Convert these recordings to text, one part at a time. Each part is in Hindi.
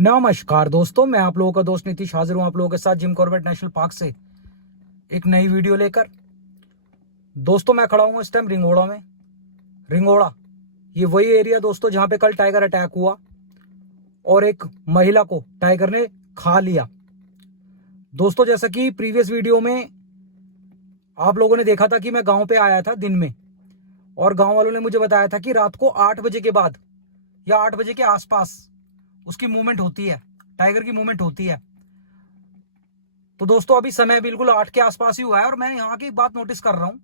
नमस्कार दोस्तों, मैं आप लोगों का दोस्त नीतीश हाजिर हूं आप लोगों के साथ जिम कॉर्बेट नेशनल पार्क से एक नई वीडियो लेकर। दोस्तों मैं खड़ा हूं इस टाइम रिंगोड़ा में। रिंगोड़ा ये वही एरिया दोस्तों जहां पे कल टाइगर अटैक हुआ और एक महिला को टाइगर ने खा लिया। दोस्तों जैसा कि प्रीवियस वीडियो में आप लोगों ने देखा था कि मैं गांव पे आया था दिन में, और गांव वालों ने मुझे बताया था कि रात को 8 बजे के बाद या 8 बजे के आसपास उसकी मूवमेंट होती है, टाइगर की मूवमेंट होती है। तो दोस्तों अभी समय बिल्कुल 8 के आसपास ही हुआ है और मैं यहाँ की एक बात नोटिस कर रहा हूँ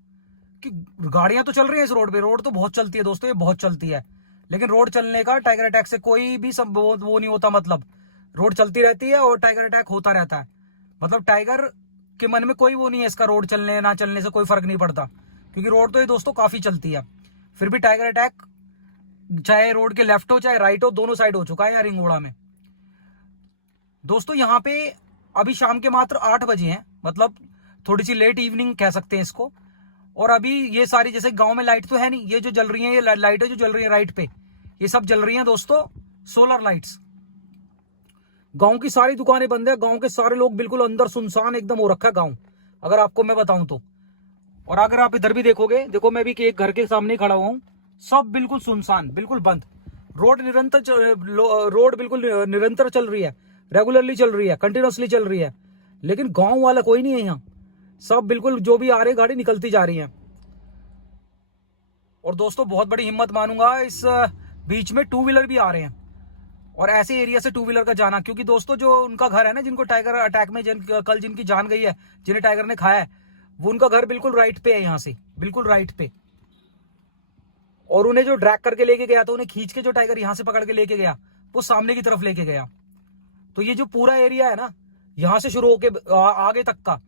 कि गाड़ियां तो चल रही है इस रोड पे। रोड तो बहुत चलती है दोस्तों, ये बहुत चलती है, लेकिन रोड चलने का टाइगर अटैक से कोई भी सब वो नहीं होता। मतलब रोड चलती रहती है और टाइगर अटैक होता रहता है। मतलब टाइगर के मन में कोई वो नहीं है, इसका रोड चलने ना चलने से कोई फर्क नहीं पड़ता, क्योंकि रोड तो ये दोस्तों काफी चलती है। फिर भी टाइगर अटैक चाहे रोड के लेफ्ट हो चाहे राइट हो, दोनों साइड हो चुका है यहाँ रिंगोड़ा में। दोस्तों यहाँ पे अभी शाम के मात्र 8 बजे हैं, मतलब थोड़ी सी लेट इवनिंग कह सकते हैं इसको। और अभी ये सारी, जैसे गांव में लाइट तो है नहीं, ये जो जल रही है ये लाइटें जो जल रही है राइट पे, ये सब जल रही हैं दोस्तों सोलर लाइट्स। गांव की सारी दुकानें बंद है, गांव के सारे लोग बिल्कुल अंदर सुनसान एकदम हो रखा है गांव, अगर आपको मैं बताऊं तो। और अगर आप इधर भी देखोगे, देखो मैं भी एक घर के सामने खड़ा हुआ हूं, सब बिल्कुल सुनसान, बिल्कुल बंद। रोड बिल्कुल निरंतर चल रही है, रेगुलरली चल रही है, कंटिन्यूसली चल रही है, लेकिन गांव वाला कोई नहीं है यहाँ। सब बिल्कुल जो भी आ रहे गाड़ी निकलती जा रही है। और दोस्तों बहुत बड़ी हिम्मत मानूंगा, इस बीच में 2 व्हीलर भी आ रहे हैं, और ऐसे एरिया से 2 व्हीलर का जाना, क्योंकि दोस्तों जो उनका घर है ना, जिनको टाइगर अटैक में कल जिनकी जान गई है, जिन्हें टाइगर ने खाया है, वो उनका घर बिल्कुल राइट पे है, यहाँ से बिल्कुल राइट पे। और उन्हें जो ड्रैग करके लेके गया था, उन्हें खींच के जो टाइगर यहाँ से पकड़ के लेके गया, वो सामने की तरफ लेके गया। तो ये जो पूरा एरिया है ना, यहाँ से शुरू होके आगे तक का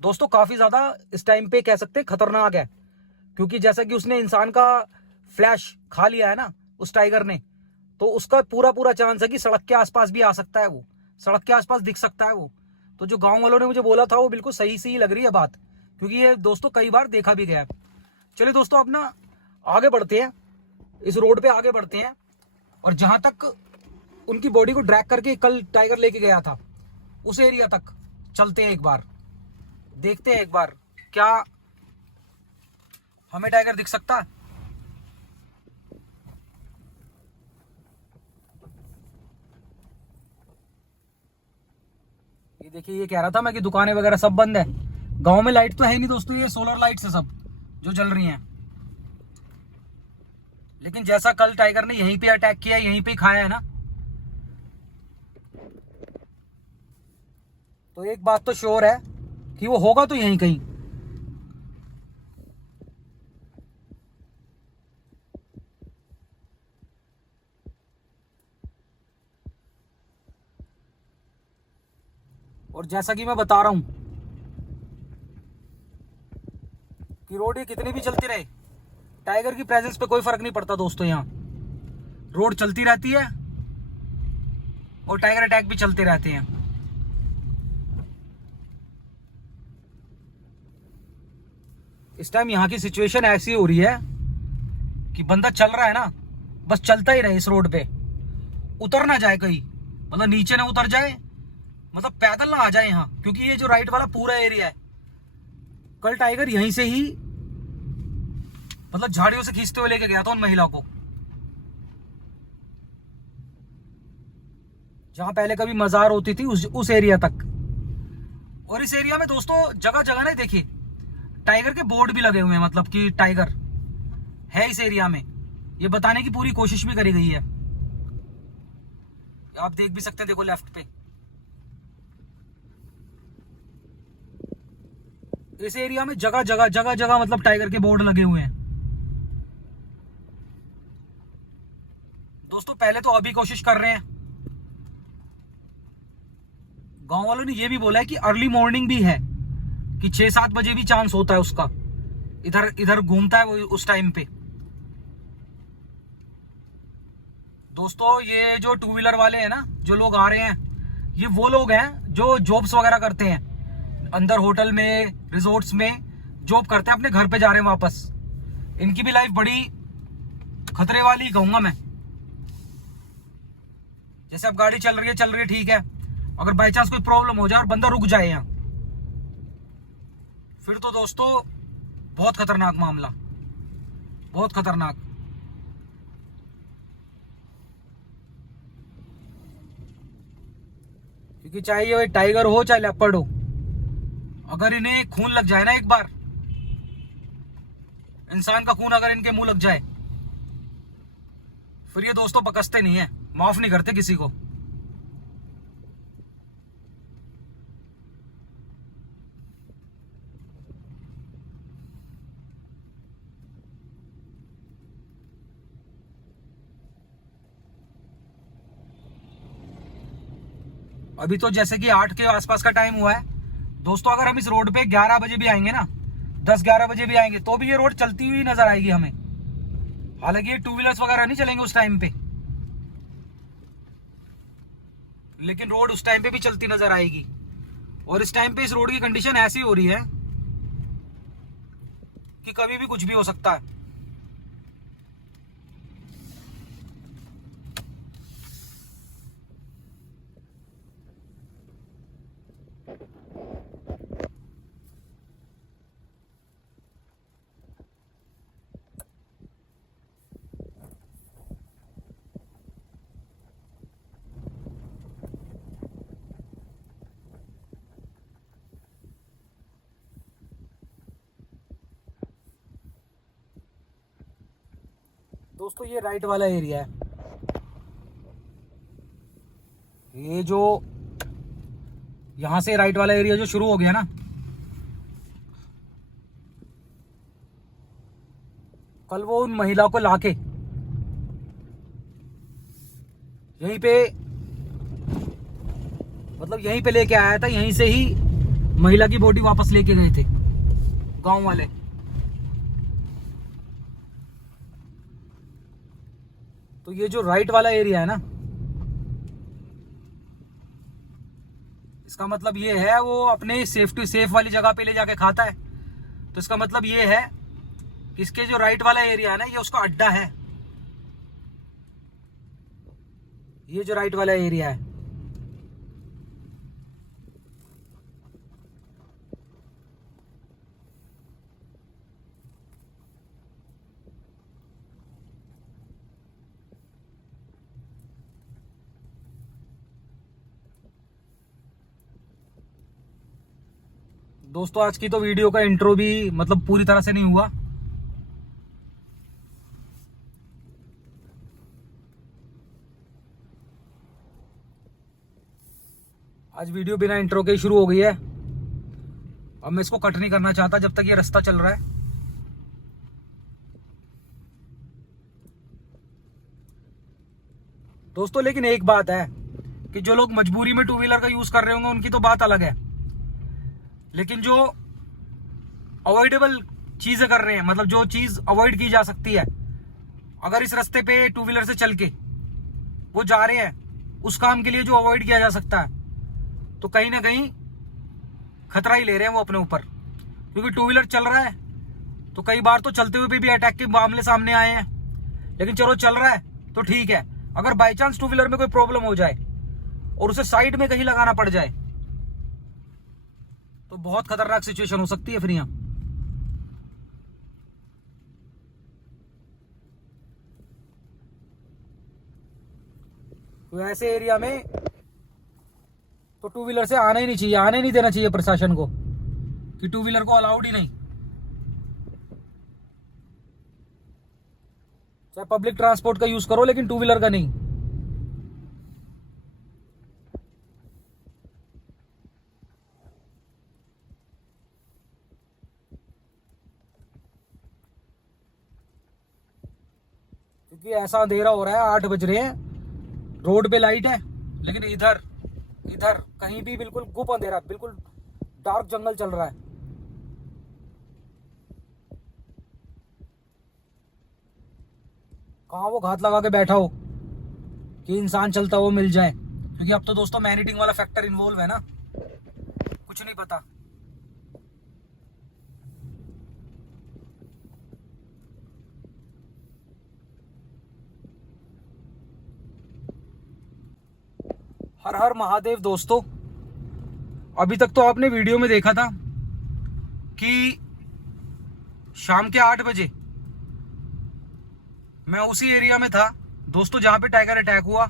दोस्तों काफी ज्यादा इस टाइम पे कह सकते हैं खतरनाक है, क्योंकि जैसा कि उसने इंसान का फ्लैश खा लिया है ना उस टाइगर ने, तो उसका पूरा चांस है कि सड़क के आसपास भी आ सकता है, वो सड़क के आसपास दिख सकता है वो। तो जो गांव वालों ने मुझे बोला था वो बिल्कुल सही सी लग रही है बात, क्योंकि ये दोस्तों कई बार देखा भी गया है। चलिए दोस्तों अपना आगे बढ़ते हैं, इस रोड पे आगे बढ़ते हैं, और जहां तक उनकी बॉडी को ड्रैग करके कल टाइगर लेके गया था उस एरिया तक चलते हैं। एक बार देखते हैं, एक बार क्या हमें टाइगर दिख सकता है। ये देखिए, ये कह रहा था मैं कि दुकानें वगैरह सब बंद है। गांव में लाइट तो है ही नहीं दोस्तों, ये सोलर लाइट्स है सब जो जल रही हैं। लेकिन जैसा कल टाइगर ने यहीं पे अटैक किया, यहीं पे खाया है ना, तो एक बात तो श्योर है कि वो होगा तो यहीं कहीं। और जैसा कि मैं बता रहा हूं कि रोड ये कितनी भी चलती रहे, टाइगर की प्रेजेंस पे कोई फर्क नहीं पड़ता दोस्तों। यहाँ रोड चलती रहती है और टाइगर अटैक भी चलते रहते हैं। इस टाइम यहाँ की सिचुएशन ऐसी हो रही है कि बंदा चल रहा है ना, बस चलता ही रहे इस रोड पे, उतर ना जाए कहीं, मतलब नीचे ना उतर जाए, मतलब पैदल ना आ जाए यहाँ, क्योंकि ये जो राइट वाला पूरा एरिया है, कल टाइगर यहीं से ही मतलब झाड़ियों से खींचते हुए लेके गया था उन महिला को, जहां पहले कभी मजार होती थी उस एरिया तक। और इस एरिया में दोस्तों जगह जगह ना देखिए टाइगर के बोर्ड भी लगे हुए हैं, मतलब कि टाइगर है इस एरिया में, ये बताने की पूरी कोशिश भी करी गई है। आप देख भी सकते हैं, देखो लेफ्ट पे इस एरिया में जगह जगह मतलब टाइगर के बोर्ड लगे हुए हैं। दोस्तों पहले तो अभी कोशिश कर रहे हैं, गांव वालों ने ये भी बोला है कि अर्ली मॉर्निंग भी है, कि 6-7 बजे भी चांस होता है उसका, इधर इधर घूमता है वो उस टाइम पे। दोस्तों ये जो 2 व्हीलर वाले हैं ना, जो लोग आ रहे हैं, ये वो लोग हैं जो जॉब्स वगैरह करते हैं, अंदर होटल में रिजॉर्ट्स में जॉब करते हैं, अपने घर पे जा रहे हैं वापस। इनकी भी लाइफ बड़ी खतरे वाली कहूंगा मैं। जैसे अब गाड़ी चल रही है ठीक है, अगर बाई चांस कोई प्रॉब्लम हो जाए और बंदा रुक जाए यहाँ, फिर तो दोस्तों बहुत खतरनाक मामला, बहुत खतरनाक। क्योंकि चाहे ये टाइगर हो चाहे लेपर्ड हो, अगर इन्हें खून लग जाए ना एक बार, इंसान का खून अगर इनके मुंह लग जाए, फिर ये दोस्तों बकसते नहीं है, माफ नहीं करते किसी को। अभी तो जैसे कि 8 के आसपास का टाइम हुआ है दोस्तों, अगर हम इस रोड पे 11 बजे भी आएंगे ना, 10-11 बजे भी आएंगे, तो भी ये रोड चलती हुई नजर आएगी हमें। हालांकि ये 2 व्हीलर्स वगैरह नहीं चलेंगे उस टाइम पे, लेकिन रोड उस टाइम पे भी चलती नजर आएगी। और इस टाइम पे इस रोड की कंडीशन ऐसी हो रही है कि कभी भी कुछ भी हो सकता है। दोस्तों ये राइट वाला एरिया है, ये जो यहां से राइट वाला एरिया जो शुरू हो गया ना, कल वो उन महिला को लाके यहीं पे, मतलब यहीं पे लेके आया था, यहीं से ही महिला की बॉडी वापस लेके गए थे गांव वाले। तो ये जो राइट वाला एरिया है ना, इसका मतलब ये है वो अपने सेफ वाली जगह पे ले जाके खाता है। तो इसका मतलब ये है कि इसके जो राइट वाला एरिया है ना, ये उसका अड्डा है, ये जो राइट वाला एरिया है। दोस्तों आज की तो वीडियो का इंट्रो भी मतलब पूरी तरह से नहीं हुआ। आज वीडियो बिना इंट्रो के ही शुरू हो गई है। अब मैं इसको कट नहीं करना चाहता जब तक ये रास्ता चल रहा है। दोस्तों लेकिन एक बात है कि जो लोग मजबूरी में 2 व्हीलर का यूज कर रहे होंगे उनकी तो बात अलग है, लेकिन जो अवॉइडेबल चीजें कर रहे हैं, मतलब जो चीज अवॉइड की जा सकती है, अगर इस रास्ते पे 2 व्हीलर से चल के वो जा रहे हैं उस काम के लिए जो अवॉइड किया जा सकता है, तो कहीं ना कहीं खतरा ही ले रहे हैं वो अपने ऊपर। क्योंकि 2 व्हीलर चल रहा है तो कई बार तो चलते हुए भी अटैक के मामले सामने आए हैं, लेकिन चलो चल रहा है तो ठीक है। अगर बाई चांस 2 व्हीलर में कोई प्रॉब्लम हो जाए और उसे साइड में कहीं लगाना पड़ जाए तो बहुत खतरनाक सिचुएशन हो सकती है फिर यहाँ। तो ऐसे एरिया में तो 2 व्हीलर से आना ही नहीं चाहिए, आने नहीं देना चाहिए प्रशासन को कि 2 व्हीलर को अलाउड ही नहीं। चाहे पब्लिक ट्रांसपोर्ट का यूज करो लेकिन 2 व्हीलर का नहीं। क्योंकि ऐसा अंधेरा हो रहा है, 8 बज रहे हैं, रोड पे लाइट है, लेकिन इधर इधर कहीं भी बिल्कुल गुप अंधेरा, बिल्कुल डार्क जंगल चल रहा है। कहाँ वो घात लगा के बैठा हो कि इंसान चलता हुआ मिल जाए। क्योंकि अब तो दोस्तों मैन ईटिंग वाला फैक्टर इन्वॉल्व है ना, कुछ नहीं पता। हर हर महादेव दोस्तों। अभी तक तो आपने वीडियो में देखा था कि शाम के 8 बजे मैं उसी एरिया में था दोस्तों जहां पे टाइगर अटैक हुआ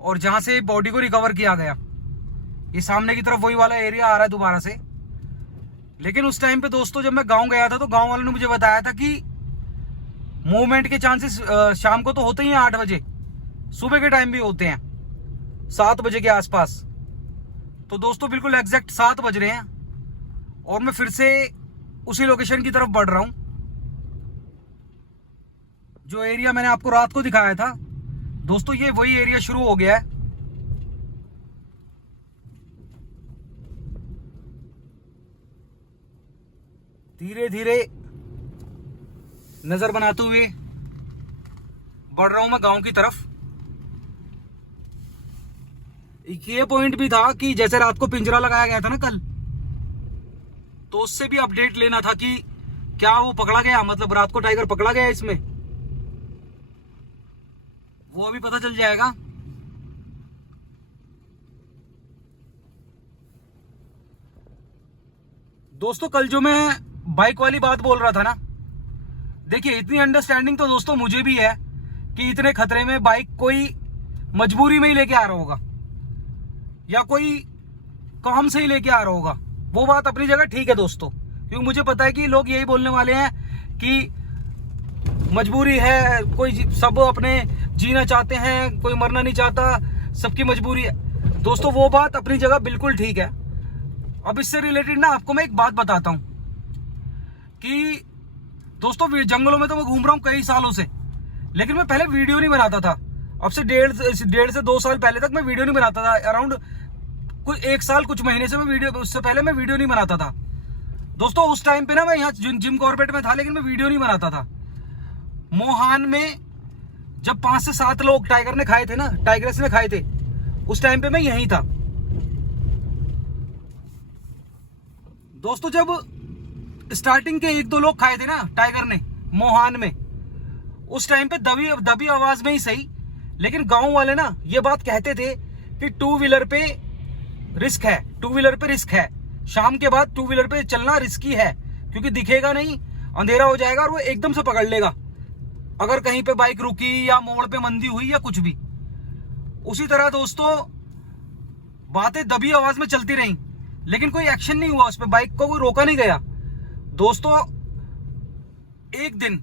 और जहां से बॉडी को रिकवर किया गया। ये सामने की तरफ वही वाला एरिया आ रहा है दोबारा से। लेकिन उस टाइम पे दोस्तों जब मैं गांव गया था तो गांव वालों ने मुझे बताया था कि मूवमेंट के चांसेस शाम को तो होते ही हैं 8 बजे, सुबह के टाइम भी होते हैं 7 बजे के आसपास। तो दोस्तों बिल्कुल एग्जैक्ट 7 बज रहे हैं और मैं फिर से उसी लोकेशन की तरफ बढ़ रहा हूं जो एरिया मैंने आपको रात को दिखाया था। दोस्तों ये वही एरिया शुरू हो गया है। धीरे धीरे नजर बनाते हुए बढ़ रहा हूं मैं गांव की तरफ। ये पॉइंट भी था कि जैसे रात को पिंजरा लगाया गया था ना कल, तो उससे भी अपडेट लेना था कि क्या वो पकड़ा गया, मतलब रात को टाइगर पकड़ा गया इसमें, वो अभी पता चल जाएगा। दोस्तों कल जो मैं बाइक वाली बात बोल रहा था ना, देखिए इतनी अंडरस्टैंडिंग तो दोस्तों मुझे भी है कि इतने खतरे में बाइक कोई मजबूरी में ही लेके आ रहा होगा या कोई काम से ही लेके आ रहा होगा। वो बात अपनी जगह ठीक है दोस्तों, क्योंकि मुझे पता है कि लोग यही बोलने वाले हैं कि मजबूरी है, कोई सब अपने जीना चाहते हैं, कोई मरना नहीं चाहता, सबकी मजबूरी है। दोस्तों वो बात अपनी जगह बिल्कुल ठीक है। अब इससे रिलेटेड ना आपको मैं एक बात बताता हूं कि दोस्तों जंगलों में तो मैं घूम रहा हूं कई सालों से, लेकिन मैं पहले वीडियो नहीं बनाता था। अब से डेढ़ से 2 साल पहले तक मैं वीडियो नहीं बनाता था। अराउंड कुछ 1 साल कुछ महीने से मैं वीडियो, उससे पहले मैं वीडियो नहीं बनाता था दोस्तों। उस टाइम पे ना मैं यहाँ जिम कॉर्बेट में था, लेकिन मैं वीडियो नहीं बनाता था। मोहान में जब 5 से 7 लोग टाइगर ने खाए थे ना, टाइग्रेस ने खाए थे, उस टाइम पे मैं यहीं था दोस्तों। जब स्टार्टिंग के 1-2 लोग खाए थे ना टाइगर ने मोहान में, उस टाइम पे दबी आवाज में ही सही, लेकिन गांव वाले ना ये बात कहते थे कि 2 व्हीलर पे रिस्क है, 2 व्हीलर पे रिस्क है। शाम के बाद 2 व्हीलर पे चलना रिस्की है, क्योंकि दिखेगा नहीं, अंधेरा हो जाएगा और वो एकदम से पकड़ लेगा अगर कहीं पे बाइक रुकी या मोड़ पे मंदी हुई या कुछ भी। उसी तरह दोस्तों बातें दबी आवाज में चलती रहीं, लेकिन कोई एक्शन नहीं हुआ उस पर, बाइक को कोई रोका नहीं गया दोस्तों। एक दिन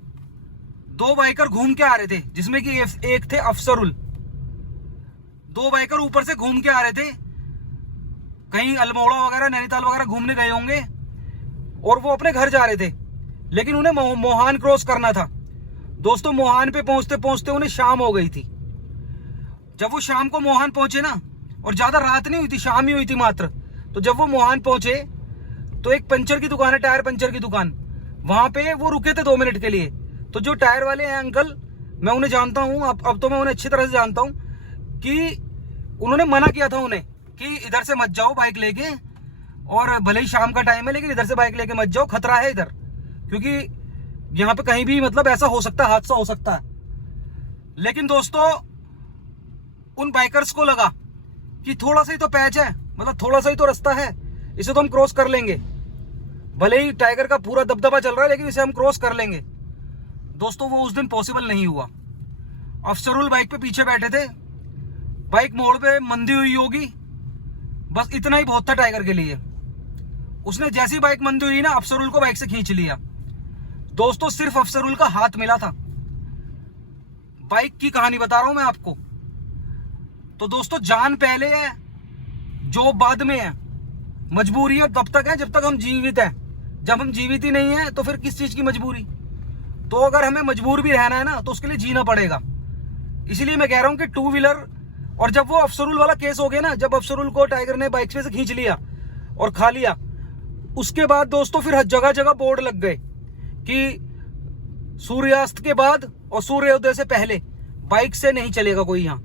2 बाइकर घूम के आ रहे थे, जिसमें कि एक थे अफसरुल। 2 बाइकर ऊपर से घूम के आ रहे थे, कहीं अल्मोड़ा वगैरह नैनीताल वगैरह घूमने गए होंगे और वो अपने घर जा रहे थे, लेकिन उन्हें मोहान क्रॉस करना था दोस्तों। मोहान पे पहुंचते पहुंचते उन्हें शाम हो गई थी। जब वो शाम को मोहान पहुंचे ना, और ज्यादा रात नहीं हुई थी, शाम ही हुई थी मात्र, तो जब वो मोहान पहुंचे तो एक पंचर की दुकान है, टायर पंचर की दुकान, वहां पे वो रुके थे 2 मिनट के लिए। तो जो टायर वाले हैं अंकल, मैं उन्हें जानता हूं, अब तो मैं उन्हें अच्छी तरह से जानता हूं कि उन्होंने मना किया था उन्हें कि इधर से मत जाओ बाइक लेके, और भले ही शाम का टाइम है लेकिन इधर से बाइक लेके मत जाओ, खतरा है इधर, क्योंकि यहाँ पे कहीं भी मतलब ऐसा हो सकता है, हादसा हो सकता है। लेकिन दोस्तों उन बाइकर्स को लगा कि थोड़ा सा ही तो पैच है, मतलब थोड़ा सा ही तो रास्ता है, इसे तो हम क्रॉस कर लेंगे, भले ही टाइगर का पूरा दबदबा चल रहा है लेकिन इसे हम क्रॉस कर लेंगे। दोस्तों वो उस दिन पॉसिबल नहीं हुआ। अफसरुल बाइक पे पीछे बैठे थे, बाइक मोड़ पे मंदी हुई होगी, बस इतना ही बहुत था टाइगर के लिए। उसने जैसी बाइक मंदी हुई ना, अफसरुल को बाइक से खींच लिया दोस्तों। सिर्फ अफसरुल का हाथ मिला था। बाइक की कहानी बता रहा हूं मैं आपको। तो दोस्तों जान पहले है, जो बाद में है। मजबूरी है तब तक है जब तक हम जीवित हैं, जब हम जीवित ही नहीं है तो फिर किस चीज की मजबूरी। तो अगर हमें मजबूर भी रहना है ना, तो उसके लिए जीना पड़ेगा। इसीलिए मैं कह रहा हूं कि 2 व्हीलर, और जब वो अफसरुल वाला केस हो गया ना, जब अफसरुल को टाइगर ने बाइक से खींच लिया और खा लिया, उसके बाद दोस्तों फिर जगह जगह बोर्ड लग गए कि सूर्यास्त के बाद और सूर्योदय से पहले बाइक से नहीं चलेगा कोई यहाँ,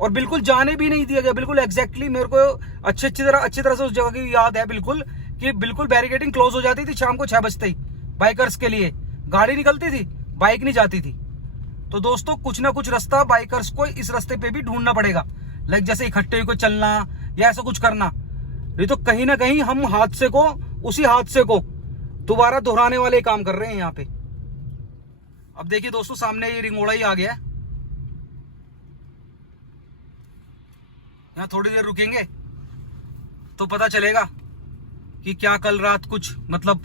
और बिल्कुल जाने भी नहीं दिया गया। बिल्कुल एग्जैक्टली मेरे को अच्छी तरह से उस जगह की याद है बिल्कुल, कि बिल्कुल बैरिकेडिंग क्लोज हो जाती थी शाम को 6 बजते ही। बाइकर्स के लिए गाड़ी निकलती थी, बाइक नहीं जाती थी। तो दोस्तों कुछ ना कुछ रास्ता बाइकर्स को इस रास्ते पे भी ढूंढना पड़ेगा, लाइक जैसे इकट्ठे होकर चलना या ऐसा कुछ करना। नहीं तो कहीं ना कहीं हम हादसे को, उसी हादसे को दोबारा दोहराने वाले काम कर रहे हैं यहाँ पे। अब देखिए दोस्तों, सामने ये रिंगोड़ा ही आ गया है। यहाँ थोड़ी देर रुकेंगे तो पता चलेगा कि क्या कल रात कुछ मतलब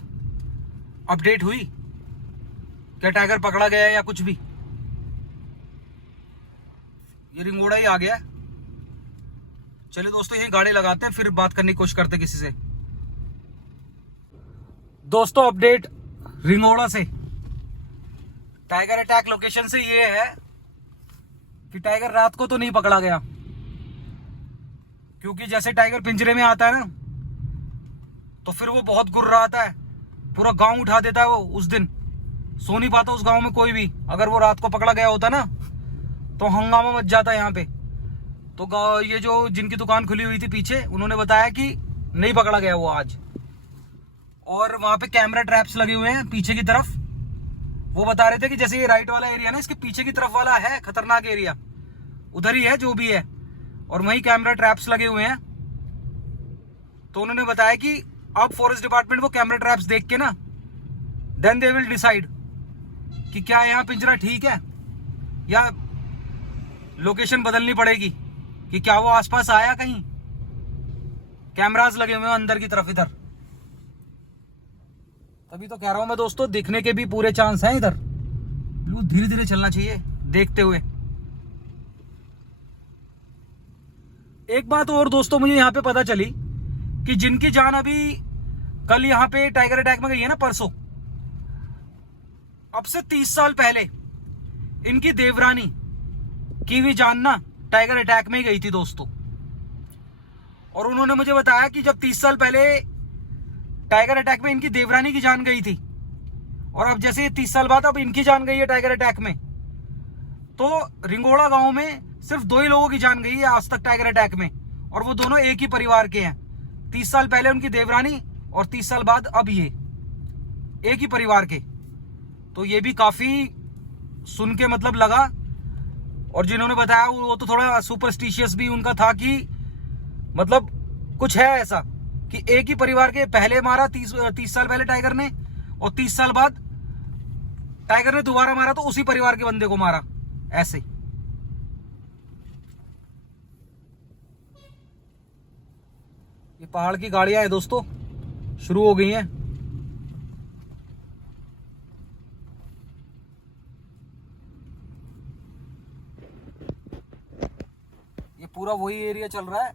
अपडेट हुई, क्या टाइगर पकड़ा गया या कुछ भी। ये रिंगोड़ा ही आ गया है। चलिए दोस्तों, यही गाड़ी लगाते हैं, फिर बात करने की कोशिश करते हैं किसी से। दोस्तों अपडेट रिंगोड़ा से, टाइगर अटैक लोकेशन से ये है कि टाइगर रात को तो नहीं पकड़ा गया, क्योंकि जैसे टाइगर पिंजरे में आता है ना तो फिर वो बहुत गुर्राता है, पूरा गांव उठा देता है। वो उस दिन सो नहीं पाता उस गांव में कोई भी। अगर वो रात को पकड़ा गया होता ना तो हंगामा मच जाता यहाँ पे। तो ये जो जिनकी दुकान खुली हुई थी पीछे, उन्होंने बताया कि नहीं पकड़ा गया वो आज। और वहां पे कैमरा ट्रैप्स लगे हुए हैं पीछे की तरफ। वो बता रहे थे कि जैसे ये राइट वाला एरिया ना, इसके पीछे की तरफ वाला है खतरनाक एरिया, उधर ही है जो भी है, और वहीं कैमरा ट्रैप्स लगे हुए हैं। तो उन्होंने बताया कि अब फॉरेस्ट डिपार्टमेंट वो कैमरा ट्रैप्स देख के ना, देन दे विल डिसाइड कि क्या यहाँ पिंजरा ठीक है या लोकेशन बदलनी पड़ेगी, कि क्या वो आसपास आया कहीं। कैमरास लगे हुए हैं अंदर की तरफ इधर। तभी तो कह रहा हूं मैं दोस्तों, दिखने के भी पूरे चांस हैं इधर। धीरे धीरे चलना चाहिए देखते हुए। एक बात और दोस्तों मुझे यहाँ पे पता चली कि जिनकी जान अभी कल यहाँ पे टाइगर अटैक में गई है ना, परसों, अब से 30 साल पहले इनकी देवरानी की भी जान ना टाइगर अटैक में ही गई थी दोस्तों। और उन्होंने मुझे बताया कि जब 30 साल पहले टाइगर अटैक में इनकी देवरानी की जान गई थी, और अब जैसे ये 30 साल बाद अब इनकी जान गई है टाइगर अटैक में, तो रिंगोड़ा गांव में सिर्फ 2 ही लोगों की जान गई है आज तक टाइगर अटैक में, और वो दोनों एक ही परिवार के हैं। 30 साल पहले उनकी देवरानी और 30 साल बाद अब ये, एक ही परिवार के। तो ये भी काफी सुन के मतलब लगा। और जिन्होंने बताया वो तो थोड़ा सुपरस्टिशियस भी उनका था कि मतलब कुछ है ऐसा कि एक ही परिवार के पहले मारा 30 साल पहले टाइगर ने, और 30 साल बाद टाइगर ने दोबारा मारा तो उसी परिवार के बंदे को मारा, ऐसे। ये पहाड़ की गाड़ियां हैं दोस्तों, शुरू हो गई हैं। ये पूरा वही एरिया चल रहा है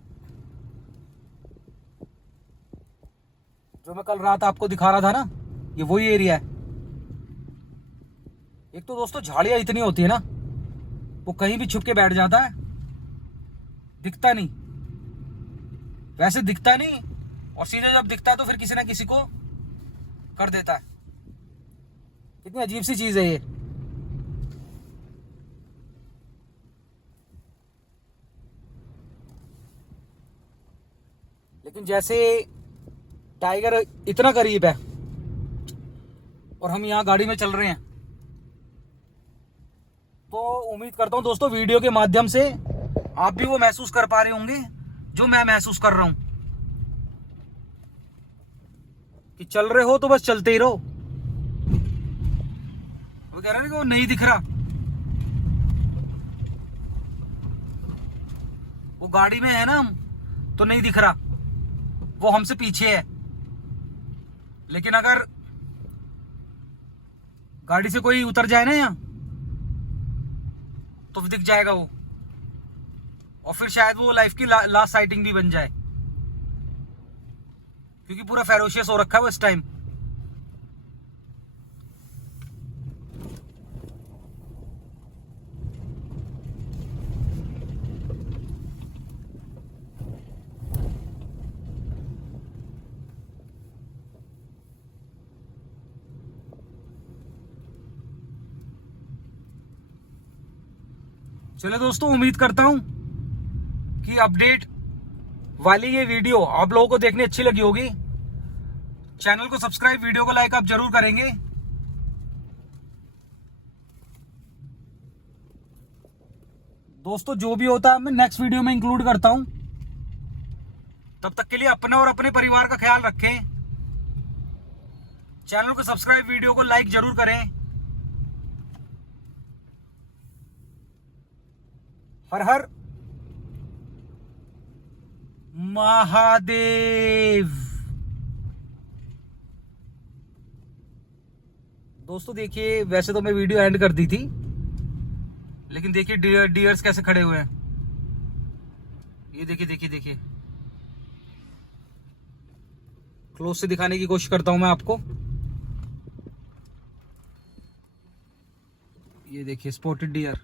जो मैं कल रात आपको दिखा रहा था ना, ये वही एरिया है। एक तो दोस्तों झाड़ियां इतनी होती है ना, वो कहीं भी छुप के बैठ जाता है, दिखता नहीं, वैसे दिखता नहीं, और सीधे जब दिखता है तो फिर किसी ना किसी को कर देता है। कितनी अजीब सी चीज है ये। लेकिन जैसे टाइगर इतना करीब है और हम यहाँ गाड़ी में चल रहे हैं, तो उम्मीद करता हूं दोस्तों वीडियो के माध्यम से आप भी वो महसूस कर पा रहे होंगे जो मैं महसूस कर रहा हूं, कि चल रहे हो तो बस चलते ही रहो। वो कह रहे हैं कि वो नहीं दिख रहा, वो गाड़ी में है ना हम, तो नहीं दिख रहा, वो हमसे पीछे है। लेकिन अगर गाड़ी से कोई उतर जाए ना यहाँ, तो दिख जाएगा वो, और फिर शायद वो लाइफ की लास्ट साइटिंग भी बन जाए, क्योंकि पूरा फेरोशियस हो रखा है वो इस टाइम। चलो दोस्तों, उम्मीद करता हूं कि अपडेट वाली ये वीडियो आप लोगों को देखनी अच्छी लगी होगी। चैनल को सब्सक्राइब, वीडियो को लाइक आप जरूर करेंगे। दोस्तों जो भी होता है मैं नेक्स्ट वीडियो में इंक्लूड करता हूं। तब तक के लिए अपने और अपने परिवार का ख्याल रखें। चैनल को सब्सक्राइब, वीडियो को लाइक जरूर करें। हर हर महादेव। दोस्तों देखिए, वैसे तो मैं वीडियो एंड कर दी थी, लेकिन देखिए डियर्स कैसे खड़े हुए हैं। ये देखिए देखिए देखिए, क्लोज से दिखाने की कोशिश करता हूं मैं आपको। ये देखिए स्पॉटेड डियर।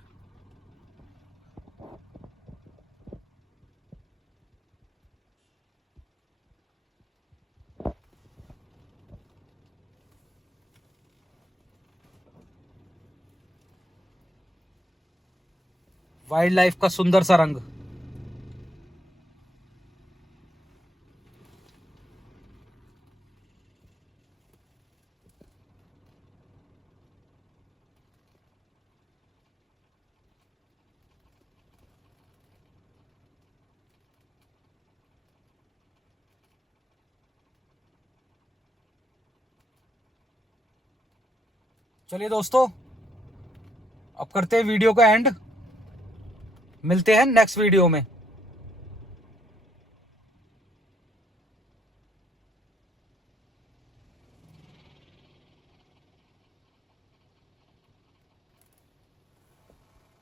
वाइल्ड लाइफ का सुंदर सा रंग। चलिए दोस्तों, अब करते हैं वीडियो का एंड। मिलते हैं नेक्स्ट वीडियो में।